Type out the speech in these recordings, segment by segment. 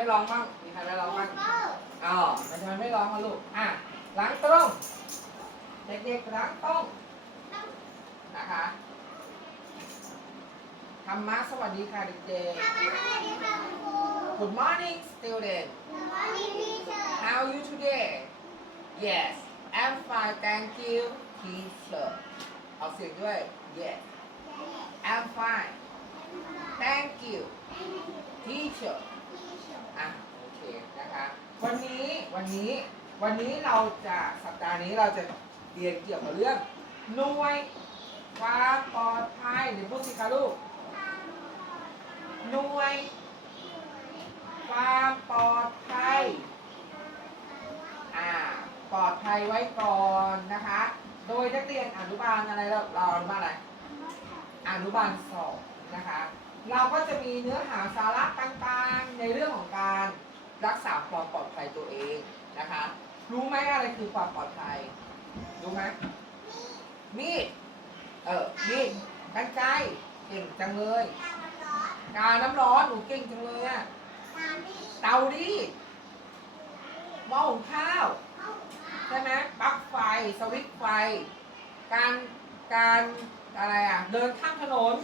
ไม่ร้องบ้างมีใครไม่ร้องบ้างอ๋อไม่ทำไมไม่ร้องคะลูก อะล้างตรง เด็กๆล้างตรงนะคะธรรมะสวัสดีค่ะเด็กๆ Good morning student How are you today Yes I'm fine thank you teacher เอาเสียงด้วย Yes I'm fine thank you teacher อะโอเคนะคะวันนี้วันนี้วันนี้เราจะสัปดาห์นี้เราจะเรียนเกี่ยวกับเรื่องหน่วยความปลอดภัยเดี๋ยวพูดสิคะลูกหน่วย ความปลอดภัยอ่าปลอดภัยไว้ก่อนนะคะ โดยนักเรียนอนุบาลอะไรเราเราอนุบาลอะไรอนุบาลสองนะคะ เราก็จะมีเนื้อหาสาระต่างๆ ในเรื่องของการรักษาความปลอดภัยตัวเองนะคะ รู้ไหมอะไรคือความปลอดภัย รู้ไหมมีด เออ มีดกันไกรเก่งจังเลย การน้ำร้อนหนูเก่งจังเลยอะเตารีดหม้อหุงข้าว ใช่ไหมปลั๊กไฟ สวิตช์ไฟ การ การอะไรอะเดินข้ามถนน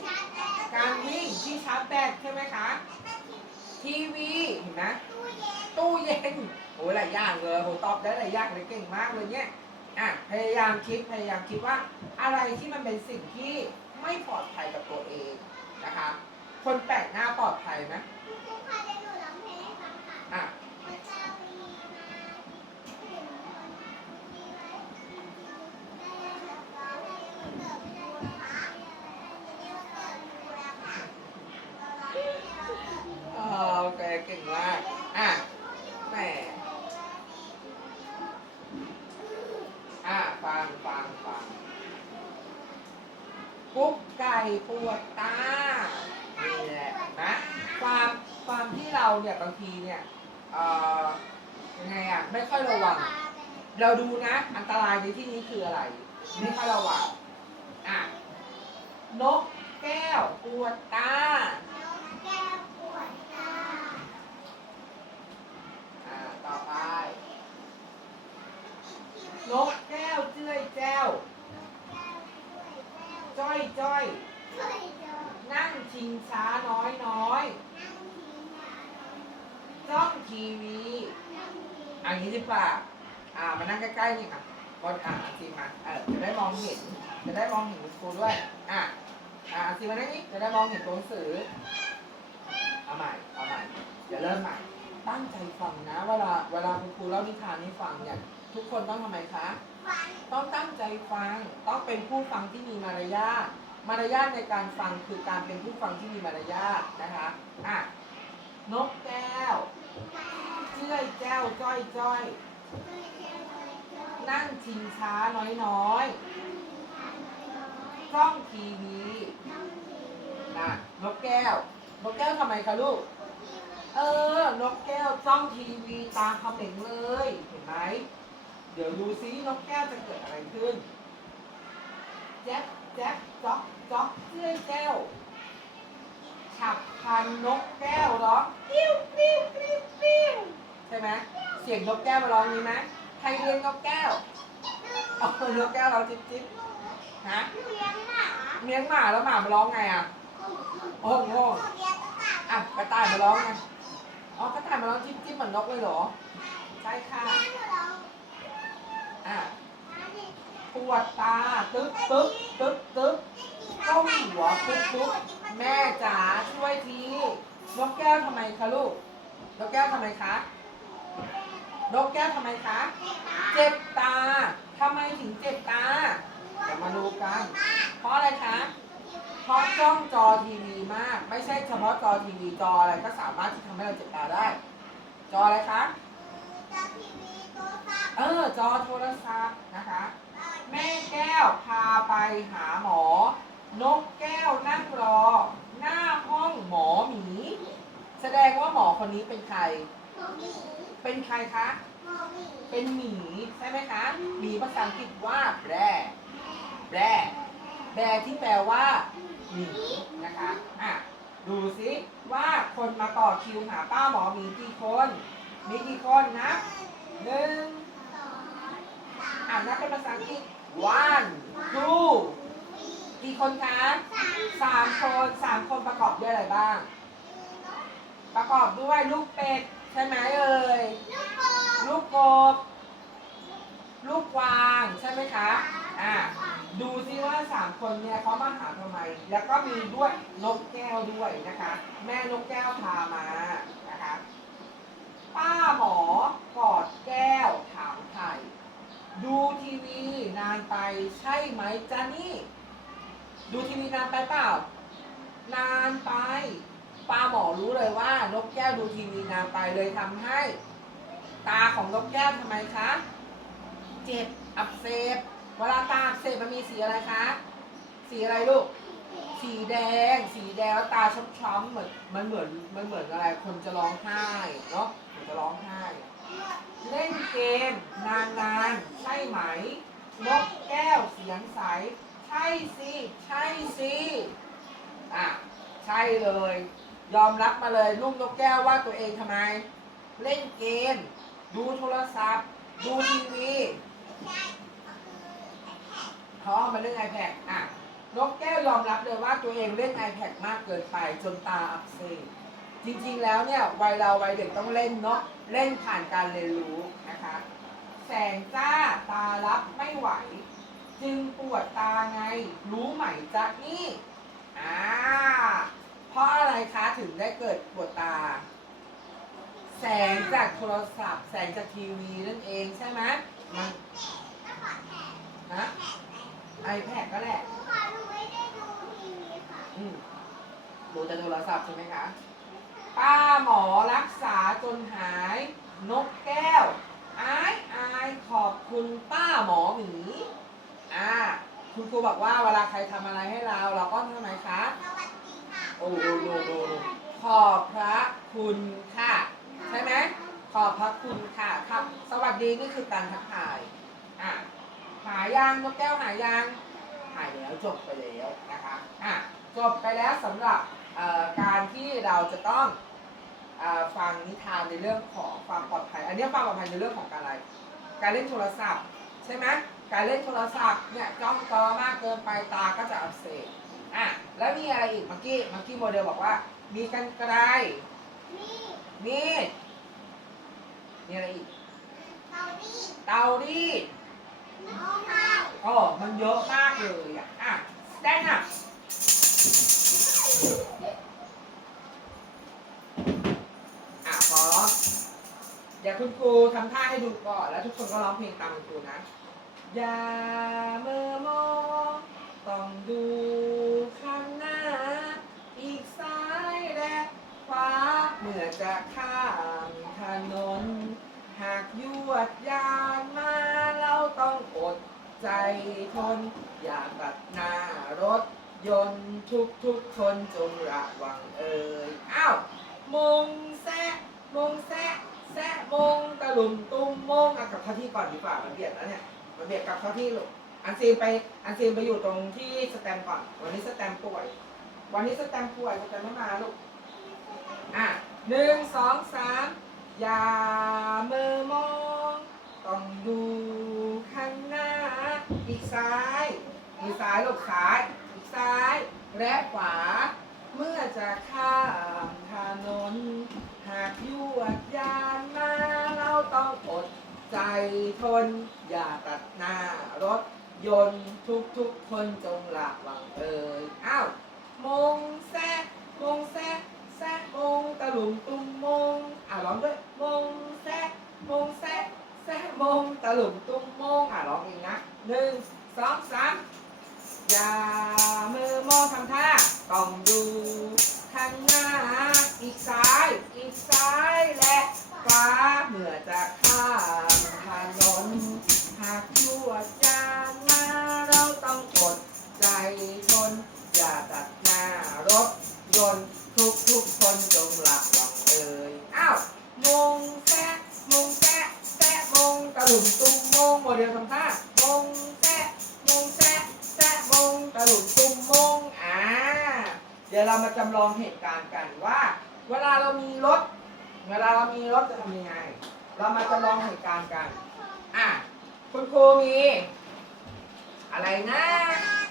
การวิ่งที่ชาร์จแบตใช่ไหมคะ ทีวีเห็นไหมตู้เย็นโอ้ยหลายอย่างเลยโหตอบได้หลายอย่างเลยเก่งมากเลยเนี่ยอะพยายามคิดพยายามคิดว่าอะไรที่มันเป็นสิ่งที่ไม่ปลอดภัยกับตัวเองนะคะ คนแปลกหน้าปลอดภัยไหมอะอ๋ ปวดตานี่แหละนะความความที่เราเนี่ยบางทีเนี่ยเอ่อยังไงอะไม่ค่อยระวัง เราดูนะ อันตรายในที่นี้คืออะไร ไม่ค่อยระวังอะนกแก้วปวดตาอ่าต่อไป นกแก้วเจ้ยแจ้วจ้อยจ้อย นั่งชิงช้าน้อยน้อยจ้องทีวีอันนี้ดีกว่าอ่า มานั่งใกล้ๆนี่ค่ะคนอ่าซีมา เออ จะได้มองเห็น จะได้มองเห็นคุณครูด้วย อะ อ่าซีมานั่งนี่ จะได้มองเห็นตัวหนังสือ เอาใหม่ เอาใหม่ เดี๋ยวเริ่มใหม่ ตั้งใจฟังนะ เวลา เวลาคุณครูเล่านิทานให้ฟังเนี่ย ทุกคนต้องทำไมคะ ต้องตั้งใจฟัง ต้องเป็นผู้ฟังที่มีมารยาท มารยาทในการฟังคือการเป็นผู้ฟังที่มีมารยาทนะคะอะนกแก้วเชื่อยแก้วจ้อยจ้อยนั่งชิงช้าน้อยน้อยกล้องทีวีนะนกแก้วนกแก้วทำไมคะลูก เออนกแก้วจ้องทีวีตาเขม็งเลยเห็นไหมเดี๋ยวดูซินกแก้วจะเกิดอะไรขึ้นแจ๊ก แจ๊กจ๊อกจ๊อกเชื่อยแก้ว ฉับพันนกแก้วร้องกิ้วกิ้วกิ้วกิ้วใช่ไหมเสียงนกแก้วมาร้องนี้ไหมใครเลี้ยงนกแก้วเอานกแก้วร้องจิ๊บจิ๊บฮะเลี้ยงหมาแล้วหมามาร้องไงอะโอ้โหอะกระต่ายมาร้องไงอ๋อกระต่ายมาร้องจิ๊บจิ๊บเหมือนนกเลยเหรอใช่ค่ะอะ ปวดตา ตึ๊บตึ๊บตึ๊บตึ๊บก้มหัวปุ๊บปุ๊บแม่จ๋าช่วยทีนกแก้วทำไมคะลูกนกแก้วทำไมคะนกแก้วทำไมคะ เจ็บตาทำไมถึงเจ็บตาเดี๋ยวมาดูกัน เพราะอะไรคะ เพราะจ้องจอทีวีมาก ไม่ใช่เฉพาะจอทีวีจออะไรก็สามารถที่ทำให้เราเจ็บตาได้ จออะไรคะเออ จอโทรศัพท์นะคะ แม่แก้วพาไปหาหมอ นกแก้วนั่งรอ หน้าห้องหมอหมี แสดงว่าหมอคนนี้เป็นใครเป็นใครคะเป็นหมีใช่ไหมคะ หมีภาษาอังกฤษว่าแบร์แบร์แบร์ที่แปลว่าหมีนะคะ อะ ดูสิว่าคนมาต่อคิวหาป้าหมอมีกี่คน มีกี่คนนะหนึ่ง อ่านนับเป็นภาษาอังกฤษ one two กี่คนคะสามคนสามคนประกอบด้วยอะไรบ้าง ประกอบด้วยลูกเป็ดใช่ไหมเอ่ยลูกกบ ลูกกวางใช่ไหมคะอ่าดูซิว่าสามคนเนี่ยเขามาหาทำไม แล้วก็มีด้วยนกแก้วด้วยนะคะ แม่นกแก้วพามานะคะ ป้าหมอกอดแก้วถามไทย ดูทีวีนานไปใช่ไหมจ๊ะนี่ ดูทีวีนานไปเปล่า นานไปป้าหมอรู้เลยว่านกแก้วดูทีวีนานไปเลยทำให้ ตาของนกแก้วทำไมคะ เจ็บอักเสบเวลาตาอักเสบมันมีสีอะไรคะ สีอะไรลูก สีแดง สีแดงแล้วตาช้ำๆเหมือนมันเหมือนมันเหมือนอะไร คนจะร้องไห้เนาะคนจะร้องไห้ เล่นเกม นานๆ ใช่ไหม นกแก้วเสียงใส ใช่สิ ใช่สิอะใช่เลย ยอมรับมาเลยลูกนกแก้วว่าตัวเองทำไม เล่นเกม ดูโทรศัพท์ ดูทีวีเขาเอามาเล่น iPad อะนกแก้วยอมรับเลยว่าตัวเองเล่น iPad มากเกินไปจนตาอักเสบ จริงๆแล้วเนี่ยวัยเราวัยเด็กต้องเล่นเนาะเล่นผ่านการเรียนรู้นะคะ แสงจ้าตารับไม่ไหว จึงปวดตาไงรู้ไหมจ๊ะนี่อ่าเพราะอะไรคะถึงได้เกิดปวดตา แสงจากโทรศัพท์ แสงจากทีวีนั่นเองใช่ไหมมันฮะ iPad ก็แหละอืมดูแต่โทรศัพท์ใช่ไหมคะ ป้าหมอรักษาจนหาย นกแก้ว อายอายขอบคุณป้าหมอหมีอ่าคุณครูบอกว่าเวลาใครทำอะไรให้เรา เราก็ทำไมคะ โอ้โหโอ้โหขอบพระคุณค่ะ ใช่ไหมขอบพระคุณค่ะครับสวัสดีนี่คือการทักทายอะหายยังนกแก้วหายยังหายแล้วจบไปแล้วนะคะอะจบไปแล้วสำหรับเอ่อการที่เราจะต้องเออฟังนิทานในเรื่องของความปลอดภัย อันนี้ความปลอดภัยในเรื่องของการอะไร การเล่นโทรศัพท์ ใช่ไหมการเล่นโทรศัพท์เนี่ยจ้องจอมากเกินไปตาก็จะอักเสบอะแล้วมีอะไรอีกเมื่อกี้เมื่อกี้โมเดลบอกว่า มีกันไกรมีดมีอะไรอีก เตารีดอ๋อมันเยอะมากเลยอะอะ stand up อะพร้อม เดี๋ยวคุณครูทำท่าให้ดูก่อน แล้วทุกคนก็ร้องเพลงตามคุณครูนะ อย่าเมื่อมองต้องดูข้างหน้า อีกซ้ายและขวาเมื่อจะข้ามถนน หากยวดยานมาเราต้องอดใจทน อย่าตัดหน้ารถยนต์ทุกทุกคนจงระวังเอ่ยอ้าวมง มงแซะแซะมงตะลุมตุ้มมงอะกลับเข้าที่ก่อนดีกว่ามันเบียดแล้วเนี่ยมันเบียดกลับเข้าที่ลูกอันซีนไปอันซีนไปอยู่ตรงที่สแตมก่อน วันนี้สแตมป่วย วันนี้สแตมป่วยสแตมไม่มาลูกอะหนึ่งสองสามอย่าเมื่อมองต้องดูข้างหน้า อีกซ้าย อีกซ้ายลูกซ้าย อีกซ้ายและขวา เมื่อจะข้ามถนน หากยวดยานมาเราต้องอดใจทน อย่าตัดหน้ารถยนต์ทุกทุกๆคนจงระวังเอ่ยอ้าวมงแซะมงแซะแซะมงตะลุมตุ้มมงอะร้องด้วยมงแซะมงแซะแซะมงตะลุมตุ้มมงอะร้องเองนะหนึ่งสองสาม อย่ามือมองทำท่าต้องดูข้างหน้า อีกซ้าย อีกซ้ายและขวาเมื่อจะข้ามถนนหากยวดยานมาเราต้องอดใจทนอย่าตัดหน้ารถยนต์ทุกทุกคนจงระวังเอ่ยอ้าวมงแซะมงแซะแซะมงตะลุมตุ้มมงโมเดลทำท่า ดี๋ยวดี๋ยวเรามาจำลองเหตุการณ์กันว่า เวลาเรามีรถ เวลาเรามีรถจะทำยังไง เรามาจำลองเหตุการณ์กัน อะคุณครูมี อะไรนะ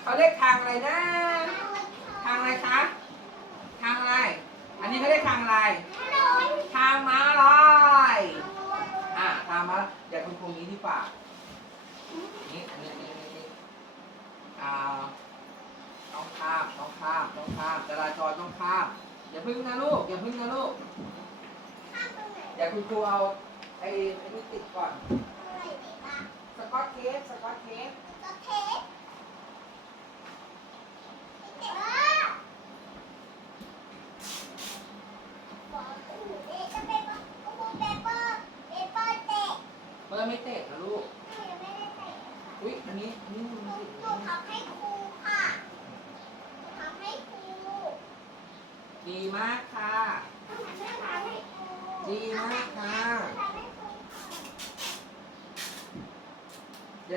เขาเรียกทางอะไรนะ ทางอะไรคะทางอะไร อันนี้เขาเรียกทางอะไร ทางม้าลายอะทางม้าลายเดี๋ยวคุณครูนี้ดีกว่านี่อันนี้อันนี้อันนี้อ่า ต้องข้ามต้องข้ามต้องข้ามจราจรต้องข้าม อย่าพึ่งนะลูก อย่าพึ่งนะลูกเดี๋ยวคุณครูเอาไอ้ไอ้นี่ติดก่อน สกอตเทปสกอตเทปเบอร์ไม่เตะนะลูก อุ้ยอันนี้อันนี้มันติดดีมากค่ะ ดีมากค่ะ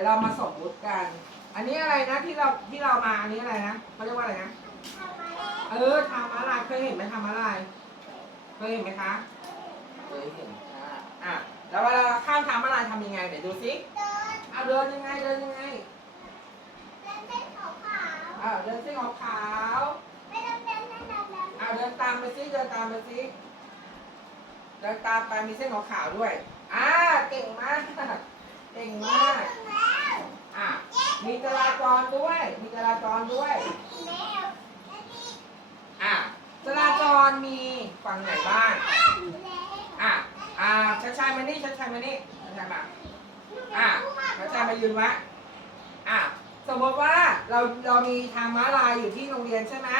เดี๋ยวเรามาสมมุติกัน อันนี้อะไรนะที่เราที่เรามาอันนี้อะไรนะเขาเรียกว่าอะไรนะเออทำอะไรเคยเห็นไหมทำอะไรเคยเห็นไหมคะเคยเห็นค่ะอะแล้วเวลาข้ามทางมาลายทำยังไงเดี๋ยวดูสิเอาเดินยังไงเดินยังไงอ่าเดินเส้นขาวขาวๆอ่าเดินตามไปสิเดินตามไปสิเดินตามไปมีเส้นขาวขาวๆด้วยอ่าเก่งมากเก่งมาก อะมีจราจรด้วย มีจราจรด้วย อะจราจรมีฝั่งไหนบ้างอะอ่าชัดชัยมานี่ชัดชัยมานี่ชัดชัยมาอะชัดชัยมายืนไว้อะสมมติว่าเราเรามีทางม้าลายอยู่ที่โรงเรียนใช่ไหม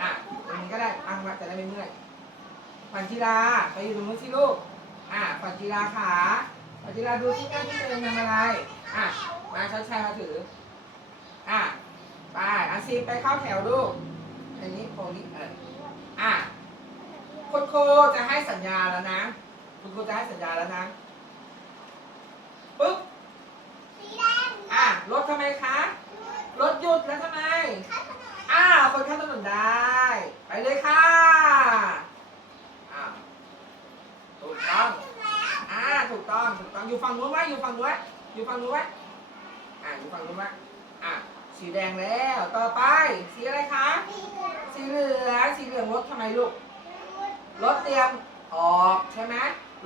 อะตรงนี้ก็ได้ตั้งไว้จะได้ไม่เมื่อยฝันจีราไปอยู่ตรงนู้นสิลูกอะฝันจีราขาฝันจีราดูที่หน้าที่ตัวเองทำอะไรอะ มาชัดชัยมาถือ อะไปอาซีไปเข้าแถวลูกอันนี้โพลิเอออะคุณครูจะให้สัญญาแล้วนะ คุณครูจะให้สัญญาแล้วนะปุ๊บอะรถทำไมคะรถหยุดแล้วทำไมอ่าคนข้ามถนนได้ ไปเลยค่ะอ่าถูกต้องอ่าถูกต้องถูกต้องอยู่ฝั่งนู้นไว้อยู่ฝั่งนู้นไว้อยู่ฝั่งนู้นไว้ อ่าอยู่ฝั่งนู้นไว้อะสีแดงแล้ว ต่อไป สีอะไรคะ สีเหลือง สีเหลืองรถทำไมลูกรถเตรียมออกใช่ไหม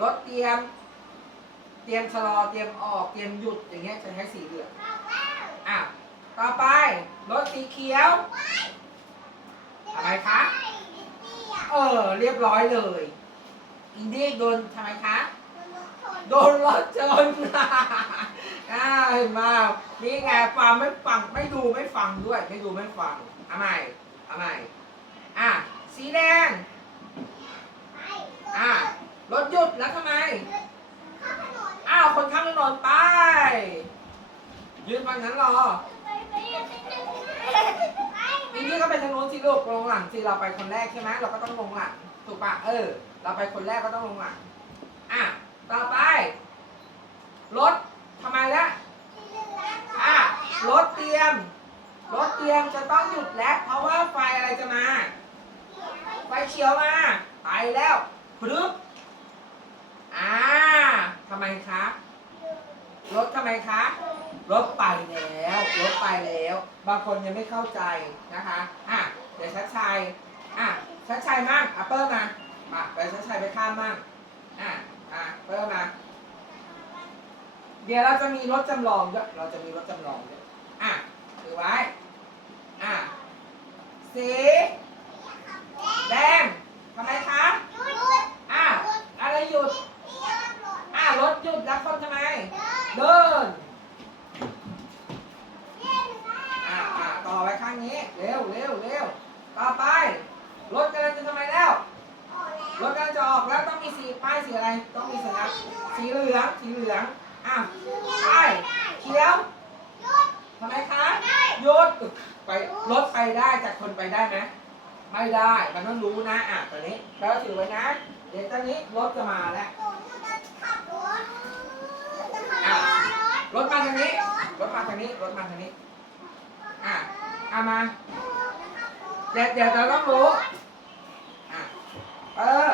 รถเตรียม เตรียมชะลอ เตรียมออก เตรียมหยุดอย่างเงี้ยจะใช้สีเหลืองอะต่อไปรถสีเขียว อะไรคะ เออ เรียบร้อยเลย อินดี้โดนทำไมคะ โดนรถชน อ่าเห็นมานี่ไงฟังไม่ฟังไม่ดูไม่ฟังด้วย ไม่ดูไม่ฟังเอาใหม่เอาใหม่อะสีแดง อะรถหยุดแล้วทำไมอ้าวคนข้ามถนนไป ยืนฝั่งนั้นรออินดี้ก็ไปทางโน้นสิลูกลงหลังสิเราไปคนแรกใช่ไหมเราก็ต้องลงหลังถูกปะเออ เราไปคนแรกก็ต้องลงหลังอะต่อไปรถ ทำไมละอะรถเตรียม รถเตรียมจะต้องหยุดแล้วเพราะว่าไฟอะไรจะมา ไฟเขียวมาไปแล้วปึ๊บอ่าทำไมคะรถทำไมคะรถไปแล้วรถไปแล้ว บางคนยังไม่เข้าใจนะคะอะเดี๋ยวชัดชัยอะชัดชัยมั่งอะเปิ้ลมามาไปชัดชัยไปข้ามมั่ง อะ อะ เปิ้ลมา เดี๋ยวเราจะมีรถจำลองด้วยเราจะมีรถจำลองด้วยอะถือไว้ อะ สี แดงทำไมคะ อะ อะไรหยุด อะ รถหยุดแล้วคนทำไม เดิน อ่าอ่าต่อไปข้างนี้ เร็วเร็วเร็วต่อไป รถกำลังจะทำไมแล้ว รถกำลังจะออกแล้วต้องมีสีป้ายสีอะไร ต้องมีสัญลักษณ์สีเหลือง สีเหลือง อะป้ายเขียวทำไมคะหยุดไปรถไปได้แต่คนไปได้ไหมไม่ได้มันต้องรู้นะอะตอนนี้แล้วถือไว้นะ เดี๋ยวตอนนี้รถจะมาแล้วรถมาทางนี้ รถมาทางนี้ รถมาทางนี้ อะเอามา เดี๋ยวเดี๋ยวเราต้องรู้ อะ เออ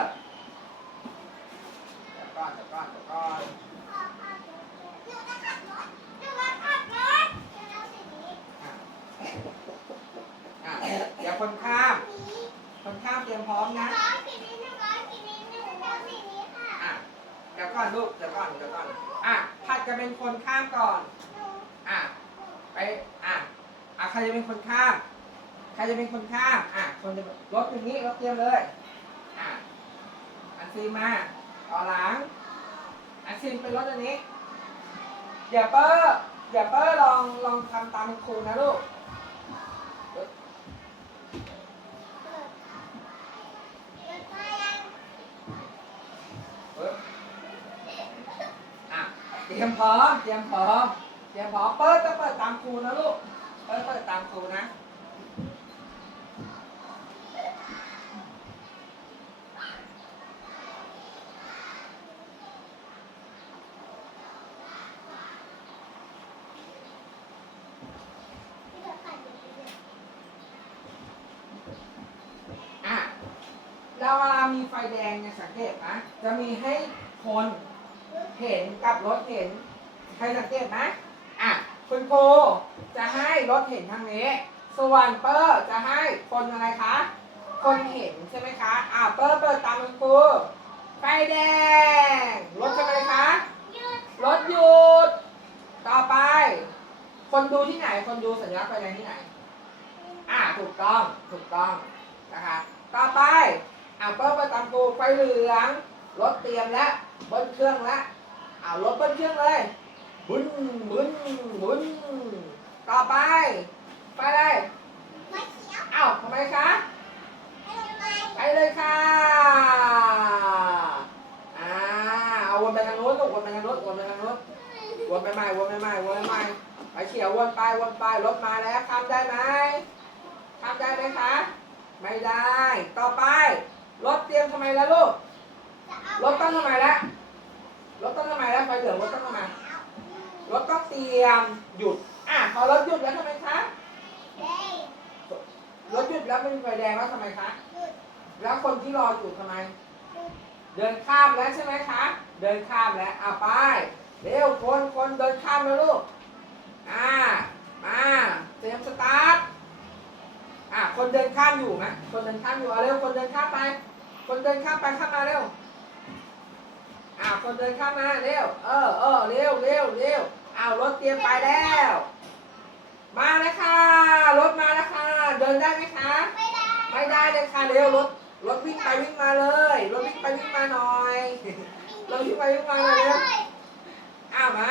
เดี๋ยวก่อนเดี๋ยวก่อนเดี๋ยวก่อน อะเดี๋ยว คนข้าม คนข้ามเตรียมพร้อมนะอะเดี๋ยวก่อนลูกเดี๋ยวก่อนเดี๋ยวก่อนอะผัดจะเป็นคนข้ามก่อน อะไปอะอะใครจะเป็นคนข้าม ใครจะเป็นคนข้ามอะคนจะรถอย่างนี้รถเตรียมเลยอะอันซีมาต่อหลัง อันซีเป็นรถอันนี้เดี๋ยวเปอร์เดี๋ยวเปอร์ลองลองทำตามครูนะลูก เปิดอะ เต รียมพร้อมเตรียมพร้อมเตรียมพร้อมเปิดจะเปิดตามครูนะลูกเปิดเปิดตามครูนะอะเราเวลามีไฟแดงเนี่ยสังเกตนะจะมีให้คน รถเห็นใครสังเกตไหมอะคุณครูจะให้รถเห็นทางนี้ ส่วนเปอร์จะให้คนอะไรคะ คนเห็นใช่ไหมคะ อะเปอร์เปิดตามคุณครูไฟแดง รถทำไมคะ รถหยุด ต่อไป คนดูที่ไหน คนดูสัญลักษณ์ไฟแดงที่ไหน อ่าถูกต้อง ถูกต้องนะคะ ต่อไป อ่าเปิ้ลไปตามกูไฟเหลือง รถเตรียมแล้วบิ้ลเครื่องแล้ว อ่ารถเบิ้ลเครื่องเลยบุ้นบุ้นบุ้นต่อไป ไปเลยอ้าวทำไมคะไปเลยค่ะอ่าเอาวนไปทางโน้นลูกวนไปทางโน้นวนไปทางโน้นวนไปใหม่วนไปใหม่วนไปใหม่ไปเฉียววนไปวนไปรถมาแล้วข้ามได้ไหมข้ามได้ไหมคะ ไม่ได้ ต่อไปรถเตรียมทำไมแล้วลูกรถต้องทำไมแล้ว รถต้องทำไมแล้วไฟเหลืองรถต้องทำไมรถต้องเตรียมหยุด อะพอรถหยุดแล้วทำไมคะรถหยุดแล้วเป็นไฟแดงแล้วทำไมคะแล้วคนที่รออยู่ทำไม เดินข้ามแล้วใช่ไหมคะ เดินข้ามแล้วอะไปเร็วคนคนเดินข้ามแล้วลูกอ่ามาเตรียมสตาร์ทอะคนเดินข้ามอยู่ไหมคนเดินข้ามอยู่เอาเร็วคนเดินข้ามไป คนเดินข้ามไปข้ามมาเร็ว อะคนเดินข้ามมาเร็ว เออเออเร็วเร็วเร็วอ้าวรถเตรียมไปแล้ว มาเลยค่ะ รถมาแล้วค่ะ เดินได้ไหมคะไม่ได้เลยค่ะเร็วรถรถวิ่งไปวิ่งมาเลย รถวิ่งไปวิ่งมาหน่อยรถวิ่งไปวิ่งมาหน่อยเร็วอ้าวมา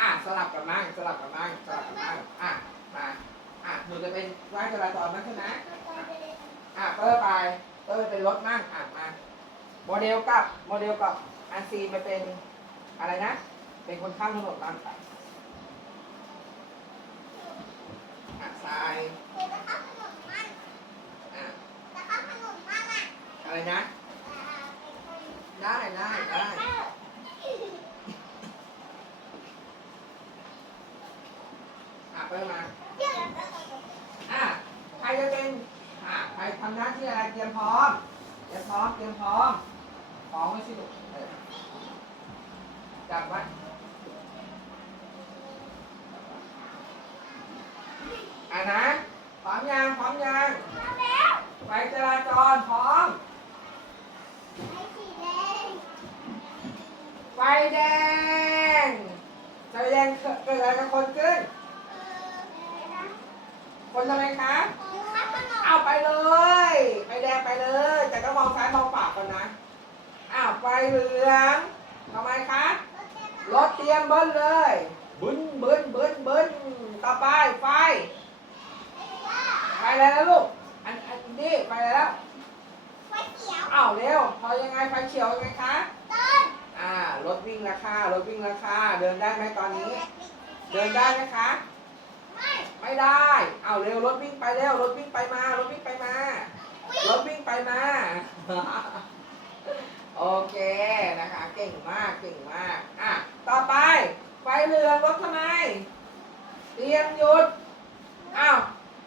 อะสลับกันมั่งสลับกันมั่งสลับกันมั่งอะมาอะหนูจะเป็นว่ายจราจรมั้งใช่ไหมอะเปิ้ลไปเปิ้ลเป็นรถมั่งอะมาโมเดลกับโมเดลกับ อาซีไปเป็นอะไรนะ เป็นคนข้ามถนนบ้างไปอะทรายอะอะไรนะ ได้ได้ได้อะเปิ้ลมาอะใครจะเป็นอะใครทำหน้าที่อะไรเตรียมพร้อมเตรียมพร้อมเตรียมพร้อม พร้อมไว้สิลูกเออจับไว้อะนะพร้อมยังพร้อมยังไฟจราจรพร้อม ไฟแดงไฟแดงเกิดอะไรกับคนขึ้น คนทำไมคะเอาไปเลยไฟแดงไปเลย แต่ก็มองซ้ายมองขวาก่อนนะ อ้าวไฟเหลืองทำไมคะรถเตรียมเบิ้ลเลย บึ้นบึ้นบึ้นบึ้นต่อไปไฟ ไฟอะไรแล้วลูก อันอันนี้ไฟอะไรแล้วอ้าวเร็ว พอยังไงไฟเขียวยังไงคะอ่ารถวิ่งแล้วค่ะรถวิ่งแล้วค่ะเดินได้ไหมตอนนี้ เดินได้ไหมคะไม่ได้ เอาเร็วรถวิ่งไปเร็วรถวิ่งไปมารถวิ่งไปมารถวิ่งไปมา โอเคนะคะ เก่งมากเก่งมากอะต่อไป ไฟเหลืองรถทำไมเตรียมหยุดอ้าว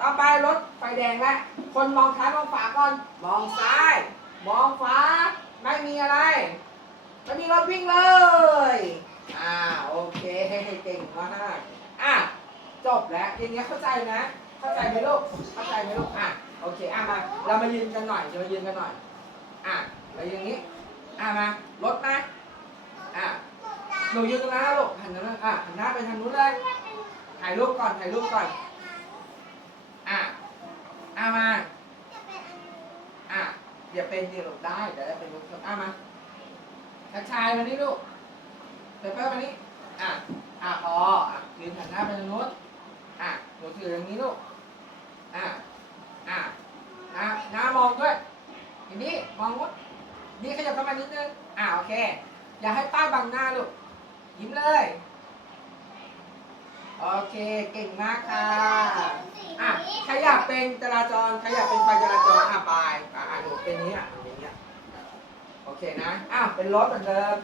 ต่อไปรถไฟแดงแล้วคนมองซ้ายมองขวาก่อนมองซ้าย มองขวาไม่มีอะไรไม่มีรถวิ่งเลยอ่าโอเคเก่งมากอะจบแล้วอย่างเงี้ยเข้าใจนะ เข้าใจไหมลูกเข้าใจไหมลูกอะโอเคอะมาเรามายืนกันหน่อยเรามายืนกันหน่อยอะเรายืนอย่างนี้ อะมารถนะอะหนูยืนตรงนั้นนะลูกหันหน้าอะหันหน้าไปทางนู้นเลยถ่ายรูปก่อนถ่ายรูปก่อน อะอะมา อะอย่าเป็นดิลูกได้เดี๋ยวจะเป็นลูกอะมาชักชายมานี่ลูกเปเปอร์มานี่อะอะพออะยืนหันหน้าไปทางนู้นอะหนูถืออย่างนี้ลูกอะอะหน้าหน้ามองด้วยอย่างนี้มองว่า นี่ขยับเข้ามานิดนึง อะโอเค อย่าให้ป้ายบังหน้าลูก ยิ้มเลย โอเค เก่งมากค่ะ อะใครอยากเป็นจราจรใครอยากเป็นไฟจราจร อะไปอะอะหนูเป็นนี้อะอย่างเงี้ยโอเคนะ อ้าว เป็นรถเหมือนเดิม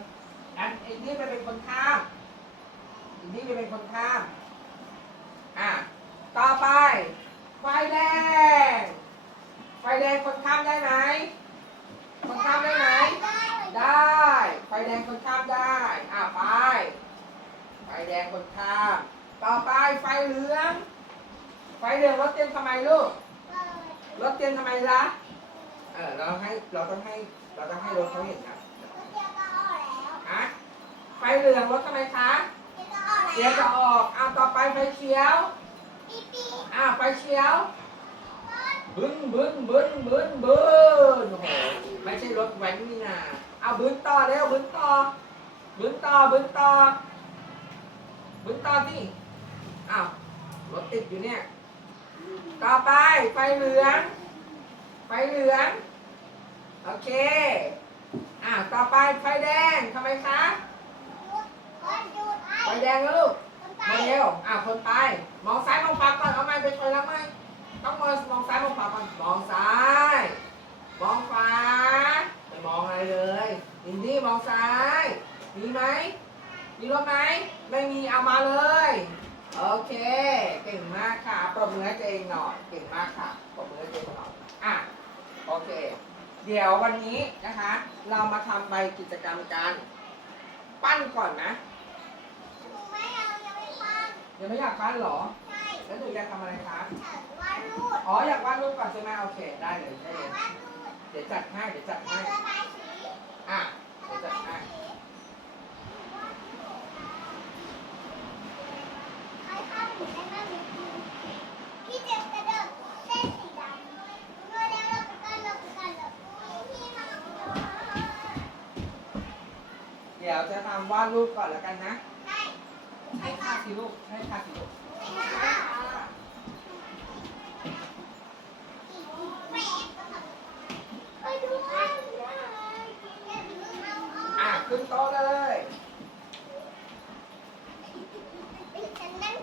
อันไอ้นี่ไปเป็นคนข้ามอันนี้ไปเป็นคนข้าม อะ ต่อไป ไฟแดง ไฟแดงคนข้ามได้ไหม คนข้ามได้ไหม ได้ ไฟแดงคนข้ามได้ อะไป ไฟแดงคนข้าม ต่อไปไฟเหลือง ไฟเหลืองรถเตรียมทำไมลูก รถเตรียมทำไมล่ะ เออเราให้เราต้องให้เราต้องให้รถเขาเห็นนะอะไฟเหลืองรถทำไมคะเดี๋ยวจะออกเอาต่อไปไฟเขียวอ่าไฟเขียว บึ้นบึ้นบึ้นบึ้นบึ้นโอ้โหไม่ใช่รถแว้นนี่นาเอาบึ้นต่อเร็วบึ้นต่อบึ้นต่อบึ้นต่อบึ้นต่อที่อ้าวรถติดอยู่เนี่ย ต่อไปไฟเหลือง ไฟเหลือง โอเค อ่าต่อไปไฟแดงทำไมคะ ไฟแดงแล้วลูกมาเร็วอ่าคนไป มองซ้ายมองขวาก่อน เอาไม้ไปถอยหลังไหม ต้องมองมองซ้ายมองขวาก่อนมองซ้าย มองขวาไม่มองอะไรเลยอินดี้มองซ้าย มีไหมมีรถไหมไม่มีเอามาเลย โอเค เก่งมากค่ะปรบมือให้ตัวเองหน่อยเก่งมากค่ะปรบมือให้ตัวเองหน่อยอะโอเค เดี๋ยววันนี้นะคะ เรามาทำใบกิจกรรมกัน ปั้นก่อนนะยังไม่อยากปั้นเหรอ แล้วหนูอยากทำอะไรคะอ๋ออยากวาดรูปก่อนใช่ไหมโอเคได้เลยได้เลยเดี๋ยวจัดให้เดี๋ยวจัดให้อะเดี๋ยวจัดให้พี่เจ็บกระเดิดเส้นสีดำรวดเร็วเราไปกันเราไปกันเราพี่มาเดี๋ยวจะทำวาดรูปก่อนแล้วกันนะ ใช่ให้ค่าสิลูกให้ค่าสิลูก ใช่ค่ะไปดูกันเอา อะ ขึ้นโต๊ะเลยฉันนั่ง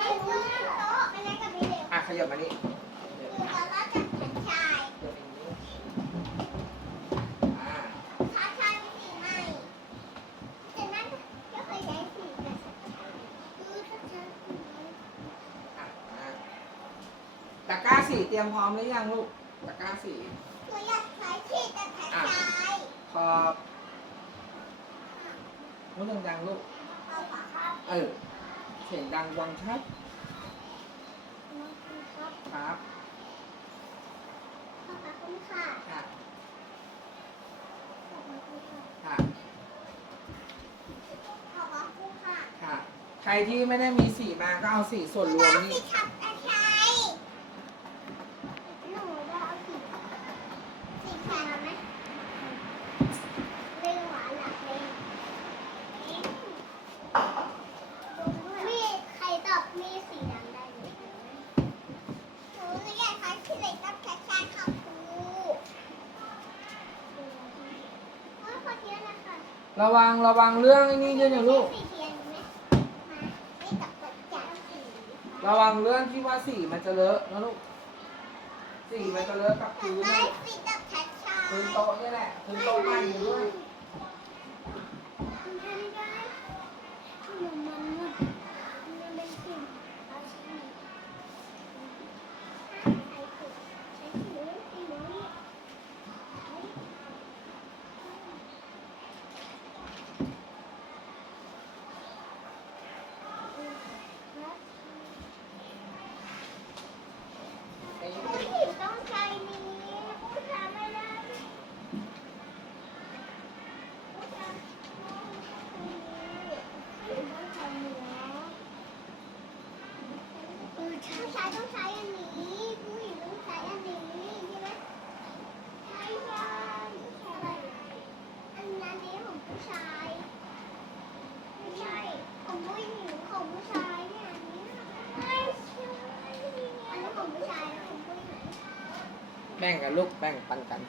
นั่งดูโต๊ะไปนั่งกับพี่เร็วอะขยับมานี่คือเราจะเป็นชายเดี๋ยวเป็นอย่างนี้อ่าชายชายมีสีใหม่แต่นั่นก็เคยใช้สีแต่คือถ้าฉันอะมาตะกร้าสีเตรียมพร้อมหรือยังลูกตะกร้าสี หนูอยากใช้ที่แต่แทนชาย ขอบพู ดดังๆลูกเอาฝาครับเออ เสียงดังวังชัดครับครับขอบคุณค่ะค่ะขอบคุณค่ะค่ะขอบคุณค่ะ ค่ะ ใครที่ไม่ได้มีสีมาก็เอาสีส่วนรวมสีนี่ ชับแต่ใช้หนูได้เอาสีสีแขนไหมเรื่องหวานหลักเลยมีใครตอบมีสีดำได้ไหมหนูอยากใช้สีเหล็กกับแคชชาค่ะครูว่าขอเทียนนะคะ ระวังระวังเรื่องไอ้นี่ด้วยนะลูกสีเทียนไหมมาไม่ตัดกดจากสีระวังเรื่องที่ว่าสีมันจะเลอะนะลูก สีมันจะเลอะกับอยากพื้นได้นะสีกับแคชชาพื้นโต๊ะนี่แหละพื้นโต๊ะบ้านอยู่ด้วย ไม่ได้มันมันมันมันเป็นสีเอาสี แบ่งกับลูกแบ่งปันกัน